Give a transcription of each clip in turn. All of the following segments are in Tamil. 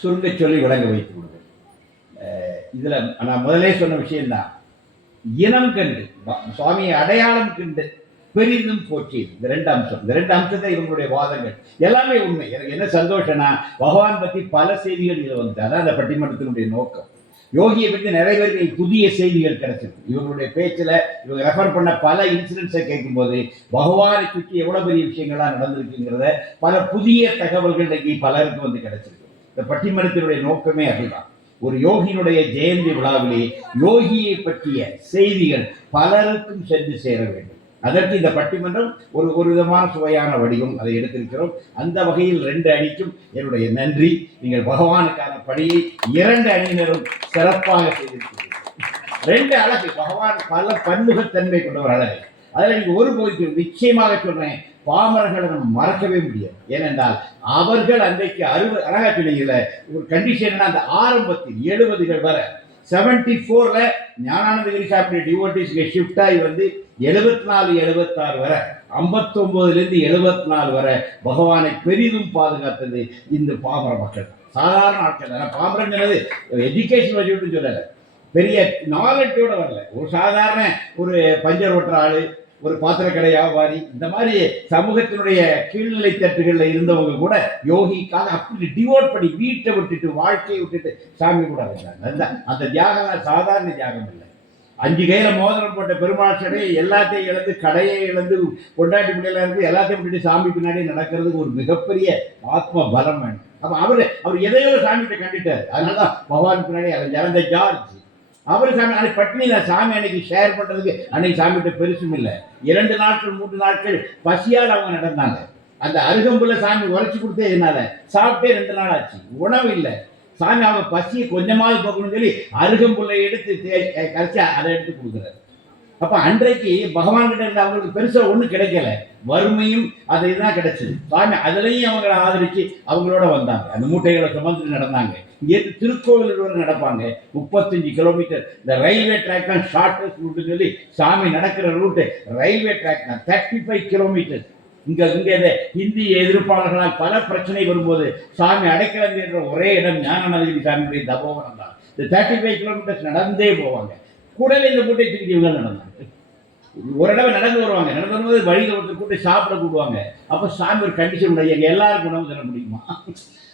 சுருங்க சொல்லி விளங்க வைத்து விடுவேன் இதில் இதுல நான் முதலே சொன்ன விஷயம்தான். இனம் கண்டு சுவாமியை அடையாளம் கண்டு பெரிதும் போற்றி இந்த ரெண்டு அம்சம் இந்த ரெண்டு அம்சத்தை இவங்களுடைய வாதங்கள் எல்லாமே உண்மை. எனக்கு என்ன சந்தோஷம்னா பகவான் பற்றி பல செய்திகள் இதில் வந்து அதான் அந்த பட்டிமன்றத்தினுடைய நோக்கம். யோகியை பற்றி நிறைய பேருக்கு புதிய செய்திகள் கிடைச்சிருக்கு. இவங்களுடைய பேச்சில் இவங்க ரெஃபர் பண்ண பல இன்சிடென்ட்ஸை கேட்கும்போது பகவானை சுற்றி எவ்வளோ பெரிய விஷயங்கள்லாம் நடந்திருக்குங்கிறத பல புதிய தகவல்கள் இன்னைக்கு பலருக்கு வந்து கிடைச்சிருக்கு. இந்த பட்டிமன்றத்தினுடைய நோக்கமே அதுதான். ஒரு யோகியினுடைய ஜெயந்தி விழாவிலே யோகியை பற்றிய செய்திகள் பலருக்கும் சென்று சேர வேண்டும். அதற்கு இந்த பட்டிமன்றம் ஒரு ஒரு விதமான சுவையான வடிவம் அதை எடுத்திருக்கிறோம். அந்த வகையில் ரெண்டு அணிக்கும் என்னுடைய நன்றி. நீங்கள் பகவானுக்கான பணியை இரண்டு அணியினரும் சிறப்பாக செய்திருக்கிறீர்கள். ரெண்டு அழகு. பகவான் பல பன்முகத்தன்மை கொண்ட ஒரு அழகு. அதில் நீங்கள் ஒரு பகுதி நிச்சயமாக சொல்கிறேன் பாமரர்களை நம்ம மறக்கவே முடியாது. ஏனென்றால் அவர்கள் அன்றைக்கு அறுபது அழகா சொன்னீங்கல்ல ஒரு கண்டிஷன் அந்த ஆரம்பத்தில் எழுபதுகள் வர செவன்டி ஃபோரில் ஞானானந்தகிரி சாப்பிட்ட டிவோட்டிஸ்க்கு ஷிஃப்ட் ஆகி வந்து எழுபத்தி நாலு எழுபத்தாறு வரை ஐம்பத்தொம்போதுலேருந்து எழுபத்தி நாலு வரை பகவானை பெரிதும் பாதுகாத்தது இந்த பாமர மக்கள் சாதாரண ஆட்கள் ஆனால் பாமரங்கிறது சொன்னது எஜுகேஷன் வச்சுட்டு சொல்லலை. பெரிய நாலெட்டோட வரல. ஒரு சாதாரண ஒரு பஞ்சர் ஓட்டுற ஆள் ஒரு பாத்திரக்கடை வியாபாரி இந்த மாதிரி சமூகத்தினுடைய கீழ்நிலை தட்டுகளில் இருந்தவங்க கூட யோகிக்காக அப்படி டிவோட் பண்ணி வீட்டை விட்டுட்டு வாழ்க்கையை விட்டுட்டு சாமி கூட இருந்தாங்க அந்த தியாகம் சாதாரண தியாகம் இல்லை. அஞ்சு கையில மோதிரம் போட்ட பெருமாள் சடை எல்லாத்தையும் இழந்து கடையை இழந்து கொண்டாட்டி பிள்ளையில இருந்து எல்லாத்தையும் விட்டுட்டு சாமி பின்னாடி நடக்கிறதுக்கு ஒரு மிகப்பெரிய ஆத்ம பலம் வேணும். அப்ப அவரு அவர் எதையோ சாமிகிட்ட கண்டிட்டார். அதனாலதான் பகவான் பின்னாடி அலைஞ்சார் அந்த ஜார்ஜ். அவர் சாமி அன்னைக்கு பட்னி தான் சாமி அன்னைக்கு ஷேர் பண்ணுறதுக்கு அன்னைக்கு சாமிகிட்ட பெருசும் இல்லை. இரண்டு நாட்கள் மூன்று நாட்கள் பசியால் அவங்க நடந்தாங்க. அந்த அருகம்புல சாமி உரைச்சி கொடுத்தே என்னால? சாப்பிட்டே ரெண்டு நாள் ஆச்சு. உணவு இல்லை. சாமி அவங்க பசியை கொஞ்சமாவது போகணும்னு சொல்லி அருகம்புல்லை எடுத்து தே- கரைச்சி அதை எடுத்து கொடுக்குறாரு. அப்ப அன்றைக்கு பகவான் கிட்ட இருந்த அவங்களுக்கு பெருசா ஒன்றும் கிடைக்கல. வறுமையும் அது இதுதான் கிடைச்சது. சாமி அதுலயும் அவங்களை ஆதரிச்சு அவங்களோட வந்தாங்க. அந்த மூட்டைகளை சுமந்துட்டு நடந்தாங்க. இங்கேருந்து திருக்கோவில் வரை நடப்பாங்க. முப்பத்தஞ்சு கிலோமீட்டர் இந்த ரயில்வே ட்ராக் தான் ஷார்டஸ்ட் ரூட்டுன்னு சொல்லி சாமி நடக்கிற ரூட்டு ரயில்வே ட்ராக் தான் தேர்ட்டி ஃபைவ் கிலோமீட்டர் இங்க இங்க இந்த எதிர்ப்பாளர்களால் பல பிரச்சனை வரும்போது சாமி அடைக்கலம் என்ற ஒரே இடம் ஞானநதி சாமியுடைய தபோவனம் தான். இந்த தேர்ட்டி ஃபைவ் கிலோமீட்டர்ஸ் நடந்தே போவாங்க. கூடவே இந்த கூட்டை தூக்கி நடந்தாங்க. ஒரு தடவை நடந்து வருவாங்க. நடந்து வரும்போது வழியில் ஒருத்தர் கூட்டி சாப்பிட கூடுவாங்க அப்போ சாமி ஒரு கண்டிஷன் உடைய எங்கள் எல்லாருக்கும் உணவு தர முடியுமா?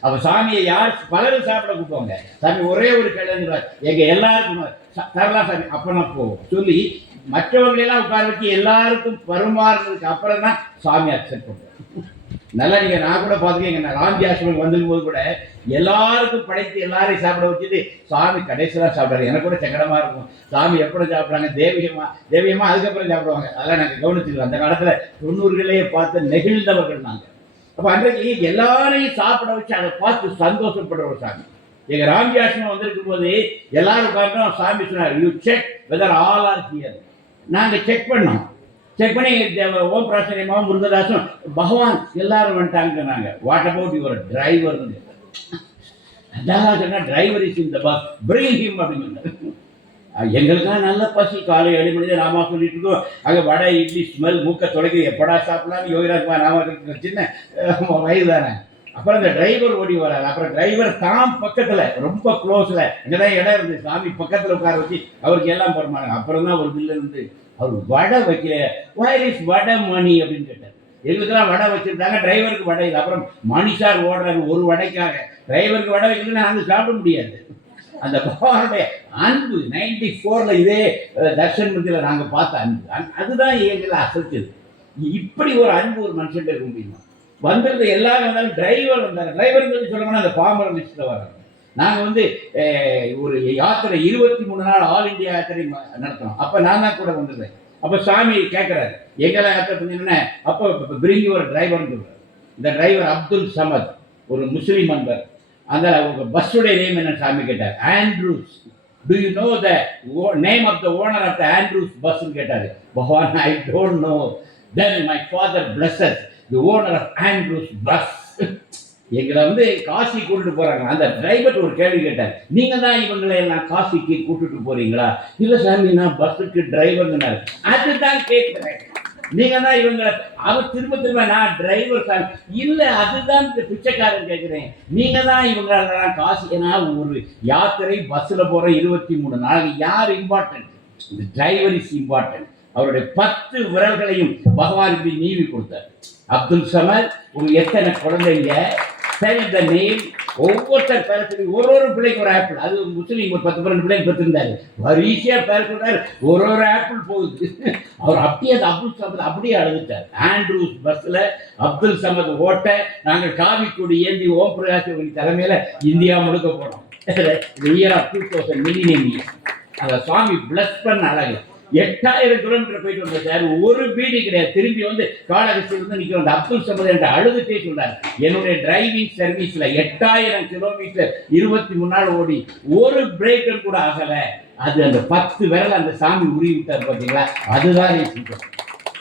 அப்போ சாமியை யார் பலரும் சாப்பிட கூப்பிடுவாங்க. சாமி ஒரே ஒரு கிழங்குறார் எங்கள் எல்லாருக்கும் தரலாம் சாமி. அப்போ நான் போவோம். சொல்லி மற்றவர்களெல்லாம் உட்கார வச்சு எல்லாருக்கும் பருமாறுறதுக்கு அப்புறம் தான் சாமி அக்செப்ட் பண்ணுவோம் நல்லா நீங்க நான் கூட பார்த்துக்கீங்க நான் ராம்ஜி ஆசிரமம் வந்திருக்கும் போது கூட எல்லாருக்கும் படைத்து எல்லாரையும் சாப்பிட வச்சுட்டு சாமி கடைசியாக சாப்பிட்றாரு எனக்கு கூட சங்கடமா இருக்கும். சாமி எப்படி சாப்பிட்றாங்க? தேவியம்மா தேவியம்மா அதுக்கப்புறம் சாப்பிடுவாங்க. அதெல்லாம் நாங்கள் கவனிச்சுக்கிறோம் அந்த காலத்துல தொண்ணூறுகளையே பார்த்து நெகிழ்ந்தவர்கள் நாங்கள் அப்போ அன்றைக்கு எல்லாரையும் சாப்பிட வச்சு அதை பார்த்து சந்தோஷப்படுற ஒரு சாமி. எங்க ராம்ஜி ஆசிரமம் வந்திருக்கும் போது எல்லாரும் பார்த்தோம் சாமி சொன்னார் you check whether all are here நாங்கள் செக் பண்ணோம். செக் பண்ணி ஓம் பிராசனியமாவும் முருகதாசும் பகவான் எல்லாரும் வந்துட்டாங்கன்னாங்க வாட் அபவுட் யுவர் டிரைவர் அதான் சொன்னா டிரைவர் இஸ் இந்த பஸ் பிரிங் ஹிம் அப்படின்னு சொன்னாரு. நல்ல பசி. காலை ஏழு மணி ராமா சொல்லிட்டு இருக்கோம். அங்கே வடை இட்லி ஸ்மெல் மூக்க தொடங்கி எப்படா சாப்பிடலாம் யோகிராஜ்மா ராமா சின்ன வயது தானே. அப்புறம் இந்த டிரைவர் ஓடி வராரு. அப்புறம் டிரைவர் தான் பக்கத்தில் ரொம்ப க்ளோஸில் இங்கே தான் இடம் இருந்து சாமி பக்கத்தில் உட்கார வச்சு அவருக்கு எல்லாம் போடுமாங்க அப்புறம் தான் ஒரு பில்லு இருந்து அவர் வடை வைக்கல. வேர் இஸ் வடை மணி அப்படின்னு கேட்டார். எங்களுக்கெல்லாம் வடை வச்சுருந்தாங்க டிரைவருக்கு வடை இல்லை. அப்புறம் மணி ஓடுறாரு ஒரு வடைக்காக. டிரைவருக்கு வடை வைக்கணும்னு நாங்கள் சாப்பிட முடியாது. அந்த பகவானுடைய அன்பு நைன்டி ஃபோரில் இதே தர்ஷன் மந்தியில் நாங்கள் பார்த்த அன்பு. அந்- அதுதான் எங்களை அசைச்சது. இப்படி ஒரு அன்பு ஒரு மனுஷன் இருக்க முடியுமா? வந்திருந்த எல்லாரும் வந்தாலும் டிரைவர் வந்தாங்க டிரைவர் சொல்லணும்னா அந்த பாம்பரம் லிஸ்ட்டில் வராங்க நாங்கள் வந்து ஒரு யாத்திரை இருபத்தி மூணு நாள் ஆல் இந்தியா யாத்திரை நடத்தணும். நடத்தினோம் அப்போ நான் தான் கூட வந்திருந்தேன் அப்போ சாமி கேட்குறாரு எங்கெல்லாம் யாத்திரை பண்ணீங்கன்னா அப்போ பிரிங்கி ஒரு டிரைவர்னு சொல்றாரு. இந்த டிரைவர் அப்துல் சமத் ஒரு முஸ்லீம் நண்பர். அந்த பஸ்ஸுடைய நேம் என்ன சாமி கேட்டார். Andrews do you know the name of the owner of the Andrews பஸ்ன்னு கேட்டார். Bhagavan I don't know then my father blesses the owner of Andrews bus எங்களை வந்து காசி கூட்டிட்டு போறாங்க. அந்த டிரைவர் ஒரு கேள்வி கேட்டார். நீங்க தான் இவங்களை எல்லாம் காசிக்கு கூட்டிட்டு போறீங்களா? இல்ல சாமி நான் பஸ்ஸுக்கு டிரைவர் அதுதான் கேட்கிறேன் நீங்க தான் இவங்களை அவர் திரும்ப திரும்ப நான் டிரைவர் சார் இல்ல அதுதான் இந்த பிச்சைக்காரன் கேட்கிறேன் நீங்க தான் இவங்களெல்லாம் காசு ஏன்னா ஒரு யாத்திரை பஸ்ஸில் போற இருபத்தி மூணு நாளைக்கு யார் இம்பார்ட்டன்ட் இந்த டிரைவர் இஸ் இம்பார்ட்டன்ட் அவருடைய பத்து விரல்களையும் பகவான் இப்படி நீவி கொடுத்தார். அப்துல் சமர் உங்க எத்தனை குழந்தைங்க சரி இந்த நேம் ஒவ்வொருத்தர் பேர சொல்லி ஒரு ஒரு பிள்ளைக்கு ஒரு ஆப்பிள் அது முஸ்லீம் ஒரு பத்து பன்னெண்டு பிள்ளைங்க பெற்றிருந்தாரு வரிசையாக பேர சொல்றாரு. ஒரு ஒரு ஆப்பிள் போகுது. அவர் அப்படியே அந்த அப்துல் சமத் அப்படியே அழுதுட்டார். ஆண்ட்ரூஸ் பஸ்ஸில் அப்துல் சமத் ஓட்ட நாங்கள் காவி கொடி ஏந்தி ஓம் பிரகாஷ் தலைமையில் இந்தியா முழுக்க போனோம். Year of two thousand millennium அந்த சுவாமி பிளஸ் பண்ண அழகு. எட்டாயிரம் கிலோமீட்டர் போயிட்டு வந்தார் சார் ஒரு பீடி கிடையாது. திரும்பி வந்து காலகஸ்தியில் வந்து நிற்கிற அந்த அப்துல் சமது என்ற அழுதுட்டே சொல்றாரு. என்னுடைய டிரைவிங் சர்வீஸ்ல எட்டாயிரம் கிலோமீட்டர் இருபத்தி மூணு நாள் ஓடி ஒரு பிரேக்கர் கூட ஆகல. அது அந்த பத்து விரல் அந்த சாமி உருவி விட்டார் பார்த்தீங்களா அதுதான் நேசிக்கும்.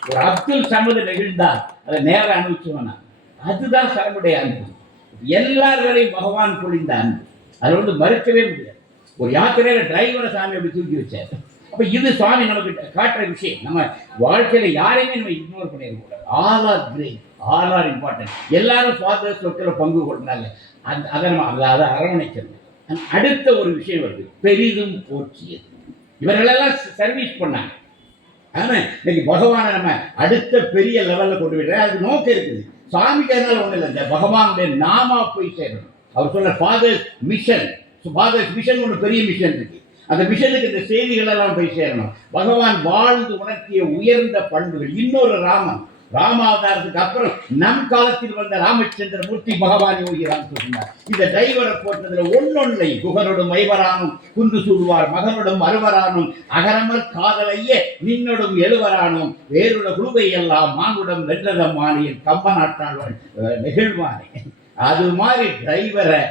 ஒரு அப்துல் சமது நெகிழ்ந்தார் அதை நேரம் அனுபவிச்சவனா அதுதான் சாமியுடைய அன்பு. எல்லார்களையும் பகவான் பொழிந்த அன்பு. அதை வந்து மறுக்கவே முடியாது. ஒரு யாத்திரையில டிரைவரை சாமி அப்படி தூக்கி வச்சார். அப்போ இது சுவாமி நமக்கு காட்டுற விஷயம். நம்ம வாழ்க்கையில் யாரையுமே நம்ம இக்னோர் பண்ணிடக்கூடாது all are great all are important எல்லாரும் சுவாத சொற்களை பங்கு கொண்டாங்க. அந்த அதை நம்ம அதை அதை அரவணைக்கணும். அடுத்த ஒரு விஷயம் வருது. பெரிதும் போற்றியது. இவர்களெல்லாம் சர்வீஸ் பண்ணாங்க. ஆனால் இன்னைக்கு பகவானை நம்ம அடுத்த பெரிய லெவலில் கொண்டு விடுற அது நோக்கம் இருக்குது. சாமிக்கு அதனால ஒன்றும் இல்லை. இந்த பகவானுடைய நாமா போய் சேரணும். அவர் சொன்ன ஃபாதர்ஸ் மிஷன் ஃபாதர்ஸ் மிஷன் ஒன்று பெரிய மிஷன் இருக்குது அந்த மிஷனுக்கு இந்த செய்திகள் எல்லாம் போய் சேரணும். பகவான் வாழ்ந்து உணர்த்திய உயர்ந்த பண்புகள். இன்னொரு ராமன். ராமாவதாரத்துக்கு அப்புறம் நம் காலத்தில் வந்த ராமச்சந்திர மூர்த்தி பகவான் யோகிராம் சொன்னார் இந்த டிரைவரை போட்டதுல ஒன்னொன்னை குகனோடும் ஐவரானும் குந்து சூடுவார். மகனோடும் அறுவரானும் அகரமர் காதலையே நின்னோடும் எழுவரானும் வேறுள்ள குழுவை எல்லாம் மானுடம் வென்றதம் மானியில் கம்ப நாட்டாழ்வன் நெகிழ்வானே. அது மாதிரி டிரைவரை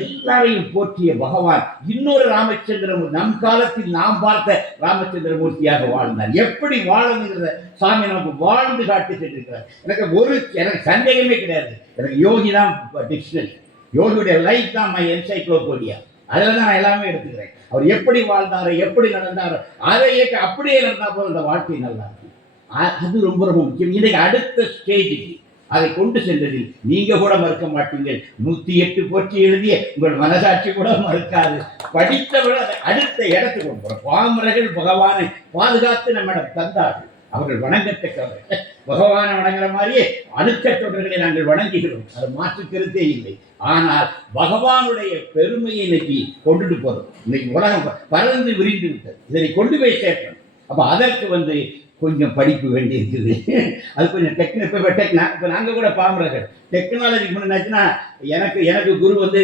எல்லாரையும் போற்றிய பகவான் இன்னொரு ராமச்சந்திரமூர்த்தி. நம் காலத்தில் நாம் பார்த்த ராமச்சந்திரமூர்த்தியாக வாழ்ந்தார். எப்படி வாழணுங்கிறத சாமி நமக்கு வாழ்ந்து காட்டி சென்றிருக்கிறார் எனக்கு ஒரு எனக்கு சந்தேகமே கிடையாது. எனக்கு யோகி தான் டிக்ஷனரி யோகியுடைய லைஃப் தான் மை என்சைக்ளோபீடியா அதில் தான் நான் எல்லாமே எடுத்துக்கிறேன். அவர் எப்படி வாழ்ந்தாரோ எப்படி நடந்தாரோ அதை அப்படியே நடந்தா போதும். அந்த வாழ்க்கை நல்லா இருக்கும். அது ரொம்ப ரொம்ப முக்கியம். இன்னைக்கு அடுத்த ஸ்டேஜுக்கு அதை கொண்டு சென்றதில் நீங்க கூட மறுக்க மாட்டீங்கள் நூத்தி எட்டு போற்றி எழுதிய உங்கள் மனசாட்சி கூட மறுக்காது. படித்தவர்கள் அதை அடுத்த இடத்துக்கு கொண்டு பாமரர்கள் பகவானை பாதுகாத்து நம்மிடம் தந்தார்கள். அவர்கள் வணங்கத்தக்கவர்கள். பகவானை வணங்குற மாதிரியே அணுக்கத்தொடர்களை நாங்கள் வணங்குகிறோம். அது மாற்று இல்லை. ஆனால் பகவானுடைய பெருமையை இன்னைக்கு கொண்டுட்டு போகிறோம் இன்னைக்கு உலகம் பறந்து விரிந்து விட்டது. இதனை கொண்டு போய் சேர்க்கணும். அப்போ அதற்கு வந்து கொஞ்சம் படிப்பு வேண்டி இருக்குது அது கொஞ்சம் டெக்னி இப்போ டெக்னா இப்போ நாங்கள் கூட பாமரர்கள். டெக்னாலஜி முன்னாச்சுன்னா எனக்கு எனக்கு குரு வந்து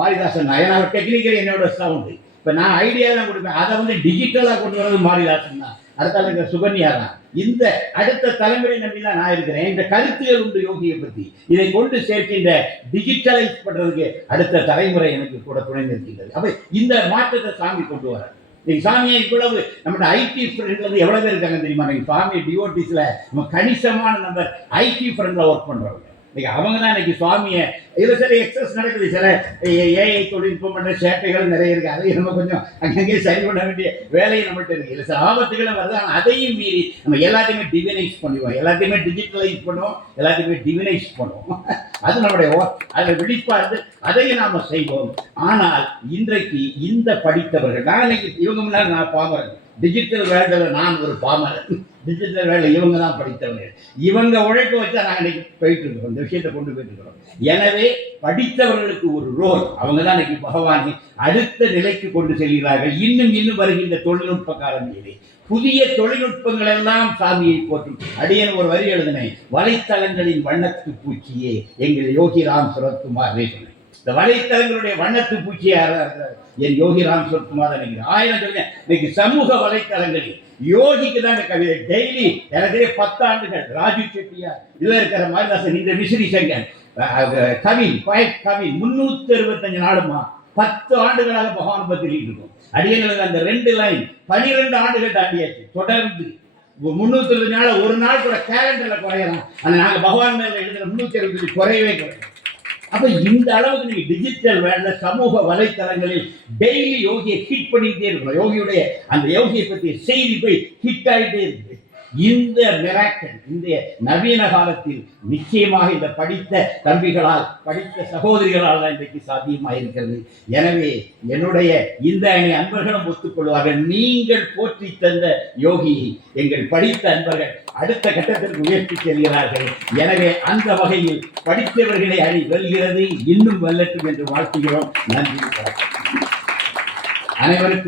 மாரிதாசன் நான் டெக்னிக்கல் என்னோட சவுண்டு இப்போ நான் ஐடியா தான் கொடுப்பேன். அதை வந்து டிஜிட்டலாக கொண்டு வர்றது மாரிதாசன் தான். அடுத்தால இருக்கிற சுகன்யா தான். இந்த அடுத்த தலைமுறை நம்பி தான் நான் இருக்கிறேன். இந்த கருத்துகள் உண்டு யோகியை பற்றி இதை கொண்டு சேர்க்கின்ற டிஜிட்டலைஸ் பண்ணுறதுக்கு அடுத்த தலைமுறை எனக்கு கூட துணை நிற்கின்றது. அப்போ இந்த மாற்றத்தை சாமி கொண்டு வர இன்னைக்கு சாமியை இவ்வளவு நம்மளோட ஐடி ஃப்ரெண்ட்ல எவ்வளவு பேர் இருக்காங்க தெரியுமா? இன்னைக்கு சாமி டிஓடிஸ்ல நம்ம கணிசமான நம்பர் ஐடி ஃப்ரெண்ட்ல ஒர்க் பண்றவங்க. இன்னைக்கு அவங்க தான் இன்னைக்கு சுவாமியை. இதில் சில எக்ஸஸ் நடக்குது. சில ஏஐ தொழில்நுட்பம் பண்ணுற சேட்டைகள் நிறைய இருக்குது அதையும் நம்ம கொஞ்சம் அங்கங்கே சரி பண்ண வேண்டிய வேலையை நம்மள்ட்ட இருக்குது இல்லை சில ஆபத்துகளும் வருது. ஆனால் அதையும் மீறி நம்ம எல்லாத்தையுமே டிவினைஸ் பண்ணுவோம். எல்லாத்தையுமே டிஜிட்டலைஸ் பண்ணுவோம். எல்லாத்தையுமே டிவினைஸ் பண்ணுவோம். அது நம்முடைய ஓ அதில் விழிப்பார்ந்து அதையும் நாம் செய்வோம். ஆனால் இன்றைக்கு இந்த படித்தவர்கள் நான் இன்னைக்கு இவங்க முன்னாடி நான் பாமரன். டிஜிட்டல் வேர்ல்டில் நான் ஒரு பாமரன். டிஜிட்டல் வேலை இவங்க தான் படித்தவங்க. இவங்க உழைப்பு வச்சா நாங்கள் இன்னைக்கு போயிட்டு இருக்கிறோம் இந்த விஷயத்தை கொண்டு போயிட்டு இருக்கிறோம். எனவே படித்தவர்களுக்கு ஒரு ரோல் அவங்க தான் இன்னைக்கு பகவானை அடுத்த நிலைக்கு கொண்டு செல்கிறார்கள். இன்னும் இன்னும் வருகின்ற தொழில்நுட்ப காலங்களிலே. புதிய தொழில்நுட்பங்கள் எல்லாம் சாமியை போற்றும். அடியன் ஒரு வரி எழுதினேன். வலைத்தளங்களின் வண்ணத்து பூச்சியே எங்கள் யோகிராம் சுரத்குமார் சொன்னேன் இந்த வலைத்தளங்களுடைய வண்ணத்து பூச்சியாக என் யோகி என் யோகிராம் சுரத்குமார் நினைக்கிறேன் ஆயிரம் சொல்லுங்க. இன்னைக்கு சமூக வலைத்தளங்கள் யோகிக்கு தான் இந்த கவிதை. டெய்லி எனக்கு பத்து ஆண்டுகள் ராஜு செட்டியார் இதுல இருக்கிற மாரிதாசன் இந்த விசிறி சங்கன் கவி கவின் பயட் கவின் முன்னூத்தி அறுபத்தஞ்சு நாடுமா? பத்து ஆண்டுகளாக பகவான் பத்தி இருக்கும். அடியங்களுக்கு அந்த ரெண்டு லைன் பனிரெண்டு ஆண்டுகள் தாண்டியாச்சு. தொடர்ந்து முன்னூத்தி இருபது நாள் ஒரு நாள் கூட கேலண்டர்ல குறையலாம். அந்த நாங்க பகவான் மேல எழுதுற முன்னூத்தி அறுபது குறையவே குறையும் அப்ப இந்த அளவுக்கு நீங்க டிஜிட்டல் வேலை சமூக வலைத்தளங்களில் டெய்லி யோகியை ஹிட் பண்ணிட்டே இருக்கணும். யோகியுடைய அந்த யோகியை பற்றிய செய்தி போய் ஹிட் ஆகிட்டே இருக்கு. இந்த மிராக்கல் இந்த நவீன காலத்தில் நிச்சயமாக இந்த படித்த தம்பிகளால் படித்த சகோதரிகளால் தான் இன்றைக்கு சாத்தியமாக இருக்கிறது எனவே என்னுடைய இந்த அணி அன்பர்களும் ஒத்துக்கொள்வார்கள். நீங்கள் போற்றி தந்த யோகியை எங்கள் படித்த அன்பர்கள் அடுத்த கட்டத்திற்கு உயர்த்தி செல்கிறார்கள். எனவே அந்த வகையில் படித்தவர்களை அணி வெல்கிறது. இன்னும் வெல்லட்டும் என்று வாழ்த்துகிறோம். நன்றி அனைவருக்கும்